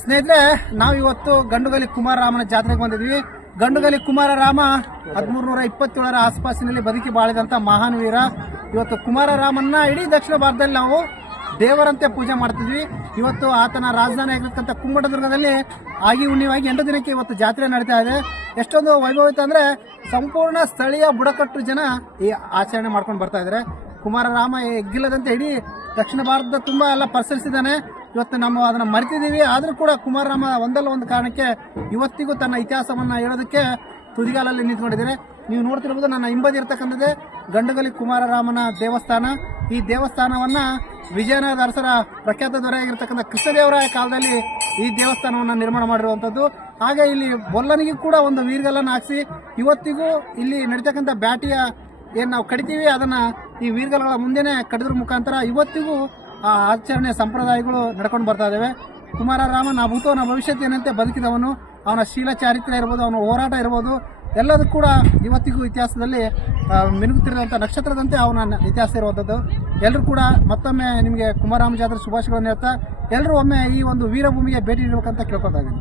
ಸ್ನೇಹಿತರೆ, ನಾವು ಇವತ್ತು ಗಂಡುಗಲಿ ಕುಮಾರರಾಮನ ಜಾತ್ರೆಗೆ ಬಂದಿದ್ವಿ. ಗಂಡುಗಲಿ ಕುಮಾರರಾಮ 1327ರ ಆಸ್ಪಾಸಿನಲ್ಲಿ ಬದುಕಿ ಬಾಳಿದಂತ ಮಹಾನ್ ವೀರ. ಇವತ್ತು ಕುಮಾರರಾಮನ್ನ ಇಡೀ ದಕ್ಷಿಣ ಭಾರತದಲ್ಲಿ ನಾವು ದೇವರಂತೆ ಪೂಜೆ ಮಾಡ್ತಿದ್ವಿ. ಇವತ್ತು ಆತನ ರಾಜಧಾನಿ ಆಗಿರ್ತಕ್ಕಂಥ ಕುಮ್ಮಟದುರ್ಗದಲ್ಲಿ ಆಗಿ ಹುಣ್ಣಿವಾಗಿ 8 ದಿನಕ್ಕೆ ಇವತ್ತು ಜಾತ್ರೆ ನಡೀತಾ ಇದೆ. ಎಷ್ಟೊಂದು ವೈಭವಿತ ಅಂದ್ರೆ ಸಂಪೂರ್ಣ ಸ್ಥಳೀಯ ಬುಡಕಟ್ಟು ಜನ ಈ ಆಚರಣೆ ಮಾಡ್ಕೊಂಡು ಬರ್ತಾ ಇದ್ದಾರೆ. ಕುಮಾರರಾಮ ಎಗ್ಗಿಲ್ಲದಂತೆ ಇಡೀ ದಕ್ಷಿಣ ಭಾರತದ ತುಂಬಾ ಎಲ್ಲ ಪರಿಸರಿಸಿದ್ದಾನೆ. ಇವತ್ತು ನಾವು ಅದನ್ನ ಮರೆತಿದ್ದೀವಿ. ಆದ್ರೂ ಕೂಡ ಕುಮಾರರಾಮ ಒಂದಲ್ಲ ಒಂದು ಕಾರಣಕ್ಕೆ ಇವತ್ತಿಗೂ ತನ್ನ ಇತಿಹಾಸವನ್ನ ಹೇಳೋದಕ್ಕೆ ತುದಿಗಾಲಲ್ಲಿ ನಿಂತ್ಕೊಂಡಿದ್ದೇನೆ. ನೀವು ನೋಡ್ತಿರ್ಬೋದು, ನನ್ನ ಹಿಂಬದಿ ಇರ್ತಕ್ಕಂಥದ್ದೇ ಗಂಡುಗಲಿ ಕುಮಾರರಾಮನ ದೇವಸ್ಥಾನ. ಈ ದೇವಸ್ಥಾನವನ್ನ ವಿಜಯನಗರ ಅರಸರ ಪ್ರಖ್ಯಾತ ದೊರೆಯಾಗಿರ್ತಕ್ಕಂಥ ಕೃಷ್ಣದೇವರಾಯ ಕಾಲದಲ್ಲಿ ಈ ದೇವಸ್ಥಾನವನ್ನು ನಿರ್ಮಾಣ ಮಾಡಿರುವಂಥದ್ದು. ಹಾಗೆ ಇಲ್ಲಿ ಬೊಲ್ಲನಿಗೂ ಕೂಡ ಒಂದು ವೀರ್ಗಲ್ಲನ್ನು ಹಾಕಿಸಿ ಇವತ್ತಿಗೂ ಇಲ್ಲಿ ನಡೀತಕ್ಕಂಥ ಬ್ಯಾಟಿಯ ಏನು ನಾವು ಕಡಿತೀವಿ ಅದನ್ನ ಈ ವೀರ್ಗಲ್ಗಳ ಮುಂದೆನೆ ಕಡಿದ್ರ ಮುಖಾಂತರ ಇವತ್ತಿಗೂ ಆ ಆಚರಣೆ ಸಂಪ್ರದಾಯಗಳು ನಡ್ಕೊಂಡು ಬರ್ತಾ ಇದ್ದಾವೆ. ಕುಮಾರರಾಮನ ಭೂತವನ ಭವಿಷ್ಯತ್ ಏನಂತೆ ಬದುಕಿದವನು, ಅವನ ಶೀಲ ಚಾರಿತ್ರ್ಯ ಇರ್ಬೋದು, ಅವನ ಹೋರಾಟ ಇರ್ಬೋದು, ಎಲ್ಲದೂ ಕೂಡ ಇವತ್ತಿಗೂ ಇತಿಹಾಸದಲ್ಲಿ ಮಿನುಗುತ್ತಿರುವಂಥ ನಕ್ಷತ್ರದಂತೆ ಅವನ ಇತಿಹಾಸ ಇರುವಂಥದ್ದು. ಎಲ್ಲರೂ ಕೂಡ ಮತ್ತೊಮ್ಮೆ ನಿಮಗೆ ಕುಮಾರರಾಮ ಜಾತ್ರೆ ಶುಭಾಶಯಗಳನ್ನು ಹೇಳ್ತಾ ಎಲ್ಲರೂ ಒಮ್ಮೆ ಈ ಒಂದು ವೀರಭೂಮಿಗೆ ಭೇಟಿ ನೀಡಬೇಕಂತ ಕೇಳ್ಕೊತಾ ಇದ್ದೀನಿ.